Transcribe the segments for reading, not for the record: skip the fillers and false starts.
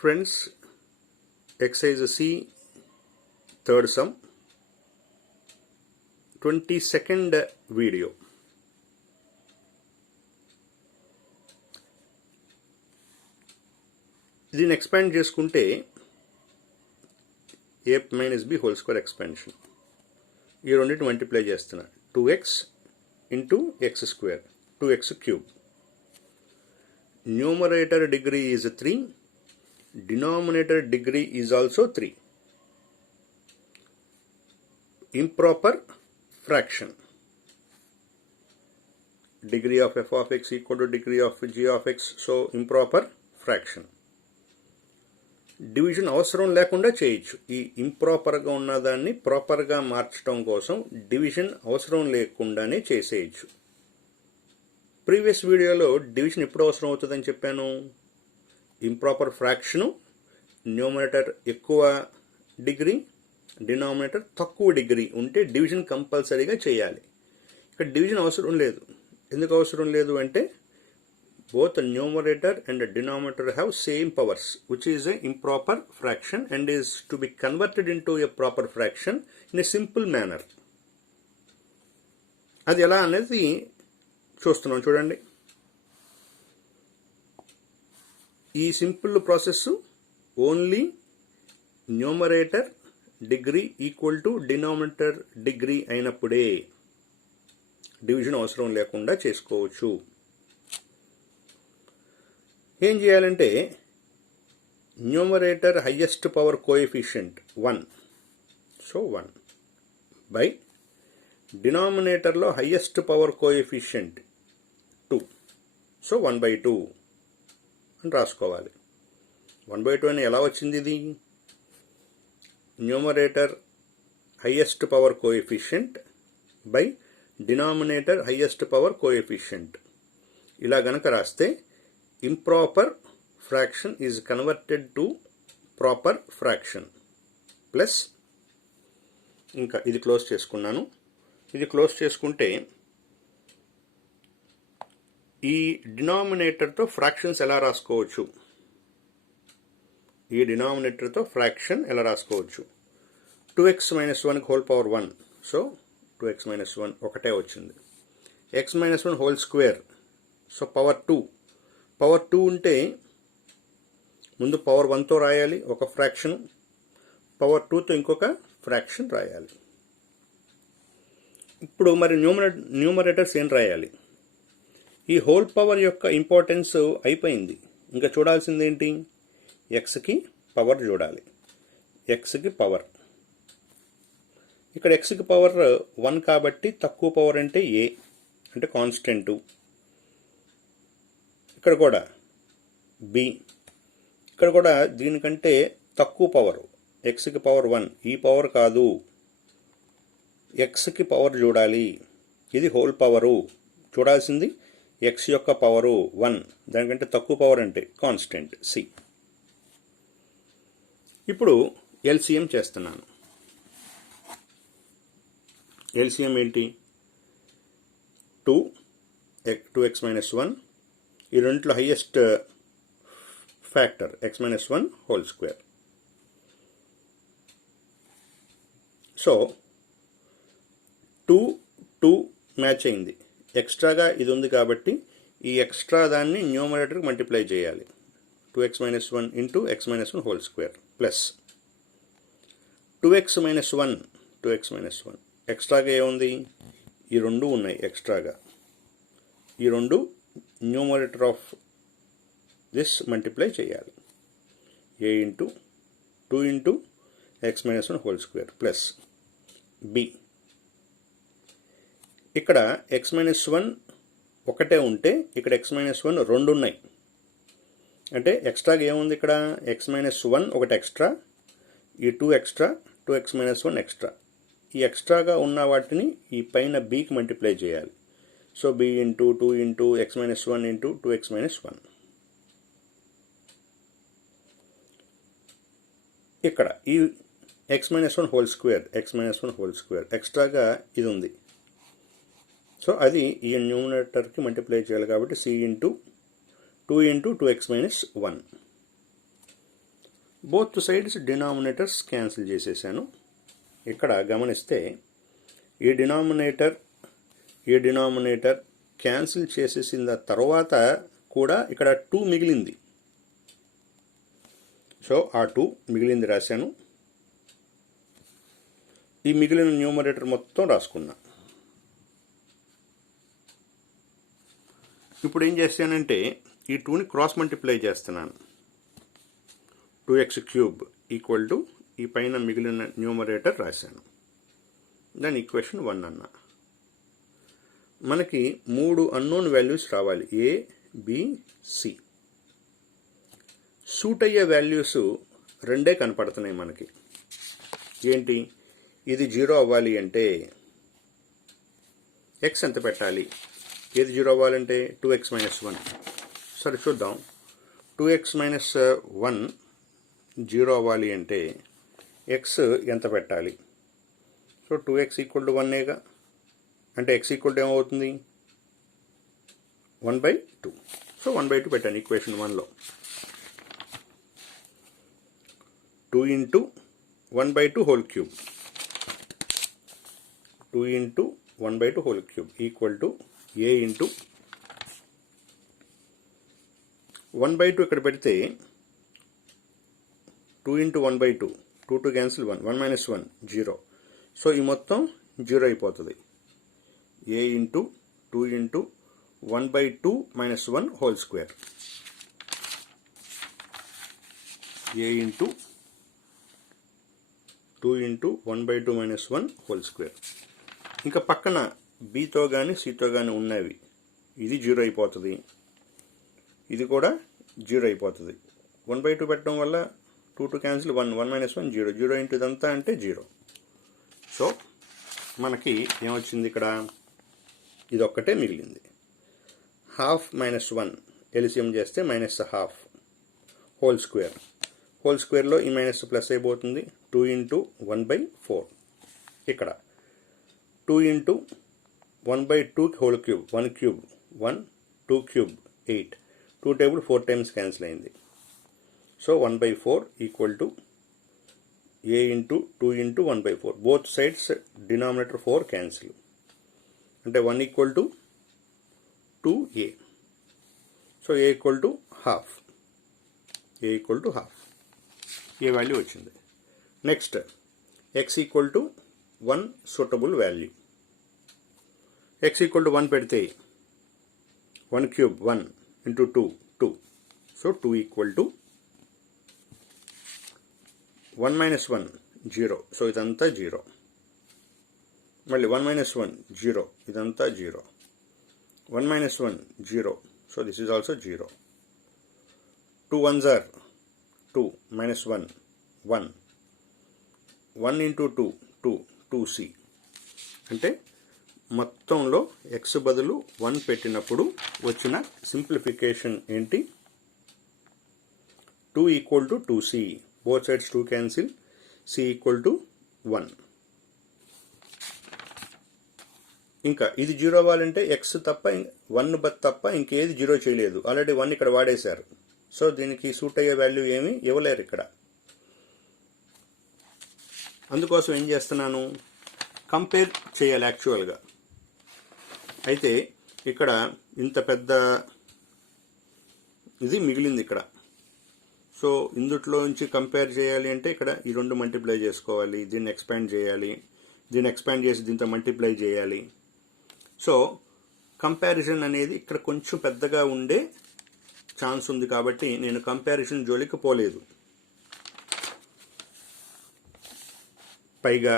Friends, exercise C, third sum, 22nd video. దీన్ని expand చేసుకుంటే a minus b whole square expansion. ఈ రెండింటి multiply చేస్తున్నా 2x into x square, 2x cube. Numerator degree is 3, denominator degree is also 3. Improper fraction. Degree of f of x equal to degree of g of x, so improper fraction. Division అవసరం లేకుండా చేయొచ్చు. ఈ ఇంప్రాపర్గా ఉన్నదాన్ని ప్రాపర్గా మార్చడం కోసం division అవసరం లేకుండానే చేసేయచ్చు. ప్రీవియస్ వీడియోలో డివిజన్ ఎప్పుడు అవసరం అవుతుందని చెప్పాను. ఇంప్రాపర్ ఫ్రాక్షను న్యూమరేటర్ ఎక్కువ డిగ్రీ, డినామినేటర్ తక్కువ డిగ్రీ ఉంటే డివిజన్ కంపల్సరీగా చేయాలి. ఇక్కడ డివిజన్ అవసరం లేదు. ఎందుకు అవసరం లేదు అంటే both the numerator and the denominator have same powers, which is an improper fraction and is to be converted into a proper fraction in a simple manner. అది ఎలా అనేది చూస్తున్నాం చూడండి. ఈ simple process only numerator degree equal to denominator degree అయినప్పుడే division అవసరం లేకుండా చేసుకోవచ్చు. ఏం చేయాలంటే numerator highest power coefficient 1, so 1 by డినామినేటర్లో హైయెస్ట్ పవర్ కోఎఫిషియంట్ 2, సో 1/2 అని రాసుకోవాలి. 1/2 అని ఎలా వచ్చింది? ఇది numerator highest power coefficient by denominator highest power coefficient. ఇలా గనక రాస్తే improper fraction is converted to proper fraction plus ఇంకా ఇది క్లోజ్ చేసుకున్నాను. ఇది క్లోజ్ చేసుకుంటే ఈ డినామినేటర్తో ఫ్రాక్షన్స్ ఎలా రాసుకోవచ్చు? ఈ డినామినేటర్తో ఫ్రాక్షన్ ఎలా రాసుకోవచ్చు? 2x minus 1 whole power 1, so 2x minus 1 ఒకటే వచ్చింది. x minus 1 whole square, so power 2. Power 2 ఉంటే ముందు పవర్ 1తో రాయాలి ఒక ఫ్రాక్షన్, పవర్ 2తో ఇంకొక ఫ్రాక్షన్ రాయాలి. ఇప్పుడు మరి న్యూమరేటర్స్ ఏం రాయాలి? ఈ హోల్ పవర్ యొక్క ఇంపార్టెన్స్ అయిపోయింది. ఇంకా చూడాల్సింది ఏంటి? ఎక్స్కి పవర్ చూడాలి. ఎక్స్కి పవర్, ఇక్కడ ఎక్స్కి పవర్ 1 కాబట్టి తక్కువ పవర్ అంటే ఏ అంటే కాన్స్టెంటు. ఇక్కడ కూడా బి, ఇక్కడ కూడా దీనికంటే తక్కువ పవర్, ఎక్స్కి పవర్ 1, ఈ పవర్ కాదు, ఎక్స్కి పవర్ చూడాలి. ఇది హోల్ పవరు, చూడాల్సింది ఎక్స్ యొక్క పవరు 1, దానికంటే తక్కువ పవర్ అంటే కాన్స్టెంట్ సి. ఇప్పుడు ఎల్సిఎం చేస్తున్నాను. ఎల్సిఎం ఏంటి? 2x minus 1, ఈ రెండిట్లో highest factor x minus 1 whole square. So 2 match అయింది. ఎక్స్ట్రాగా ఇది ఉంది కాబట్టి ఈ ఎక్స్ట్రా దాన్ని న్యూమరేటర్కి మల్టిప్లై చేయాలి. 2x minus 1 into x minus 1 whole square plus 2x minus 1 ఎక్స్ట్రాగా ఏముంది? ఈ రెండు ఉన్నాయి ఎక్స్ట్రాగా. ఈ రెండు న్యూమరేటర్ ఆఫ్ దిస్ మల్టిప్లై చేయాలి. a into 2 into x minus 1 whole square plus b. ఇక్కడ x minus 1 ఒకటే ఉంటే ఇక్కడ x minus 1 రెండు ఉన్నాయి. అంటే ఎక్స్ట్రాగా ఏముంది? ఇక్కడ x minus 1 ఒకటి ఎక్స్ట్రా, ఈ 2 ఎక్స్ట్రా, 2x minus 1 ఎక్స్ట్రా. ఈ ఎక్స్ట్రాగా ఉన్న వాటిని ఈ పైన bకి మల్టిప్లై చేయాలి. So b into 2 into x minus 1 into 2x minus 1. ఇక్కడ ఈ x minus 1 whole square, x minus 1 whole square ఎక్స్ట్రాగా ఇది ఉంది. సో అది ఈ న్యూమరేటర్కి మల్టిప్లై చేయాలి కాబట్టి c into 2 into 2x minus 1. Both sides denominators cancel చేసేసాను. ఇక్కడ గమనిస్తే ఈ డినామినేటర్ క్యాన్సిల్ చేసేసిన తర్వాత కూడా ఇక్కడ 2 మిగిలింది. సో ఆ 2 మిగిలింది రాశాను. ఈ మిగిలిన న్యూమరేటర్ మొత్తం రాసుకున్నా. ఇప్పుడు ఏం చేస్తానంటే ఈ 2ని క్రాస్ మల్టిప్లై చేస్తున్నాను. 2x³ ఈక్వల్ టు ఈ పైన మిగిలిన న్యూమరేటర్ రాశాను. దాని ఈక్వేషన్ 1 అన్నా. మనకి 3 అన్నోన్ వాల్యూస్ రావాలి, A, B, C. సూట్ అయ్యే వాల్యూస్ 2 కనపడుతున్నాయి మనకి. ఏంటి? ఇది 0 అవ్వాలి అంటే x ఎంత పెట్టాలి? ఏది 0 అవ్వాలంటే 2x - 1. సరే చూద్దాం. 2x - 1 0 అవ్వాలి అంటే x ఎంత పెట్టాలి? సో 2x = 1 అంటే x = ఏమవుతుంది? 1/2. సో 1/2 పెట్టాను ఈక్వేషన్ 1లో. 2 × 1/2 whole cube, 2 × 1/2 whole cube equal to A × 1/2 ఇక్కడ పెడితే 2 × 1/2, 2 క్యాన్సిల్ 1, 1 - 1 0. సో ఈ మొత్తం 0 అయిపోతుంది. A × 2 × 1/2 - 1 whole square. A × 2 × 1/2 - 1 whole square. ఇంకా పక్కన బీతో కానీ సితో కానీ ఉన్నవి ఇది 0 అయిపోతుంది, ఇది కూడా 0 అయిపోతుంది. 1/2 పెట్టడం వల్ల 2 క్యాన్సిల్ 1, 1 - 1 0, 0 ఇంటూ ఇదంతా అంటే 0. సో మనకి ఏమొచ్చింది ఇక్కడ? ఇది ఒక్కటే మిగిలింది. 1/2 - 1 ఎల్సిఎం చేస్తే -1/2 హోల్ స్క్వేర్. హోల్ స్క్వేర్లో ఈ మైనస్ ప్లస్ అయిపోతుంది. 2 × 1/4. ఇక్కడ 2 × 1/2 whole cube, 1 cube 1, 2 cube 8, 2 table 4 times cancel అయింది. So 1/4 equal to A × 2 × 1/4. Both sides denominator 4 cancel అంటే 1 = 2A. So A = 1/2. A = 1/2. A value వచ్చింది. Next x = 1 suitable value. x = 1 పెడితే 1 cube 1 × 2 2. So 2 = 1 - 1 0. So ఇదంతా 0. మళ్ళీ 1 - 1 0, ఇదంతా 0. 1 - 1 0. So this is also 0. 2 1s are 2, -1 1. 1 × 2 2, 2c. అంటే మొత్తంలో x బదులు 1 పెట్టినప్పుడు వచ్చిన సింప్లిఫికేషన్ ఏంటి? 2 = 2c. Both sides 2 cancel. c = 1. ఇంకా ఇది 0 అవ్వాలంటే x తప్ప 1 తప్ప ఇంకేది 0 చేయలేదు. ఆల్రెడీ 1 ఇక్కడ వాడేశారు. సో దీనికి సూట్ అయ్యే వాల్యూ ఏమీ ఇవ్వలేరు ఇక్కడ. అందుకోసం ఏం చేస్తున్నాను? కంపేర్ చేయాలి యాక్చువల్గా. అయితే ఇక్కడ ఇంత పెద్ద ఇది మిగిలింది ఇక్కడ. సో ఇందుట్లో నుంచి కంపేర్ చేయాలి అంటే ఇక్కడ ఈ 2 మల్టిప్లై చేసుకోవాలి, దీన్ని ఎక్స్పాండ్ చేయాలి, దీన్ని ఎక్స్పాండ్ చేసి దీంతో మల్టిప్లై చేయాలి. సో కంపారిజన్ అనేది ఇక్కడ కొంచెం పెద్దగా ఉండే ఛాన్స్ ఉంది కాబట్టి నేను కంపారిజన్ జోలికి పోలేదు. పైగా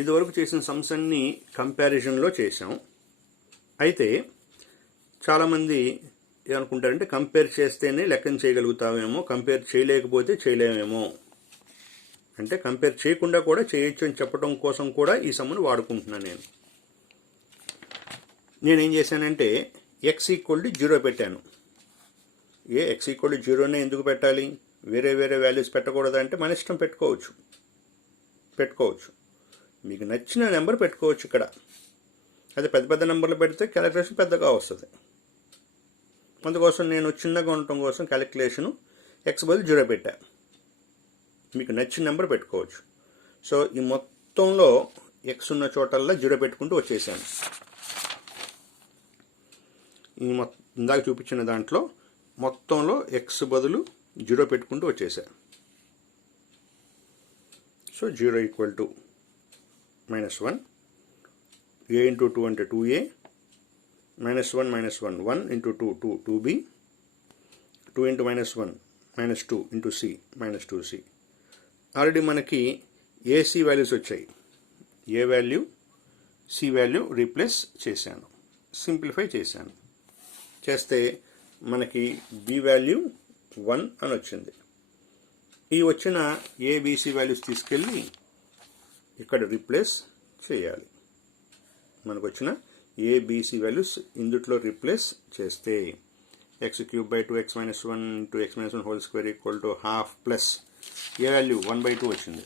ఇదివరకు చేసిన సమ్స్ అన్ని కంపారిజన్లో చేసాం. అయితే చాలామంది ఏమనుకుంటారంటే కంపేర్ చేస్తేనే లెక్కను చేయగలుగుతామేమో, కంపేర్ చేయలేకపోతే చేయలేమేమో. అంటే కంపేర్ చేయకుండా కూడా చేయొచ్చు అని చెప్పడం కోసం కూడా ఈ సమ్మును వాడుకుంటున్నాను. నేనేం చేశానంటే x = 0 పెట్టాను. x = 0నే ఎందుకు పెట్టాలి? వేరే వేరే వాల్యూస్ పెట్టకూడదంటే మన ఇష్టం పెట్టుకోవచ్చు. మీకు నచ్చిన నెంబర్ పెట్టుకోవచ్చు ఇక్కడ. అది పెద్ద పెద్ద నెంబర్లు పెడితే క్యాలిక్యులేషన్ పెద్దగా వస్తుంది. అందుకోసం నేను చిన్నగా ఉండటం కోసం క్యాలిక్యులేషను x బదులు 0 పెట్టా. మీకు నచ్చిన నెంబర్ పెట్టుకోవచ్చు. సో ఈ మొత్తంలో ఎక్స్ ఉన్న చోటల్లా 0 పెట్టుకుంటూ వచ్చేసాను. ఈ ఇందాక చూపించిన దాంట్లో మొత్తంలో ఎక్స్ బదులు 0 పెట్టుకుంటూ వచ్చేసాను. So 0 equal to -1, a into 2 అంటే 2a, -1 1 into 2 2b, 2 into -1 -2 into c -2c. Already మనకి ఏసీ వాల్యూస్ వచ్చాయి. ఏ వాల్యూ సి వాల్యూ రీప్లేస్ చేశాను, సింప్లిఫై చేశాను. చేస్తే మనకి బి వాల్యూ 1 అని వచ్చింది. ఈ వచ్చిన ఏబిసి వాల్యూస్ తీసుకెళ్ళి ఇక్కడ రీప్లేస్ చేయాలి. మనకు వచ్చిన ఏబిసి వాల్యూస్ ఇందుట్లో రీప్లేస్ చేస్తే x³ / 2x - 1 into x - 1 whole square equal to ½ plus A value 1/2 వచ్చింది.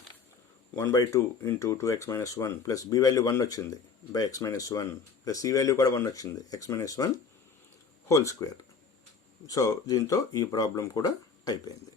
1/2 into 2x - 1 plus B value 1 వచ్చింది by x - 1 plus C value కూడా 1 వచ్చింది x - 1 హోల్ స్క్వేర్. సో దీంతో ఈ ప్రాబ్లం కూడా అయిపోయింది.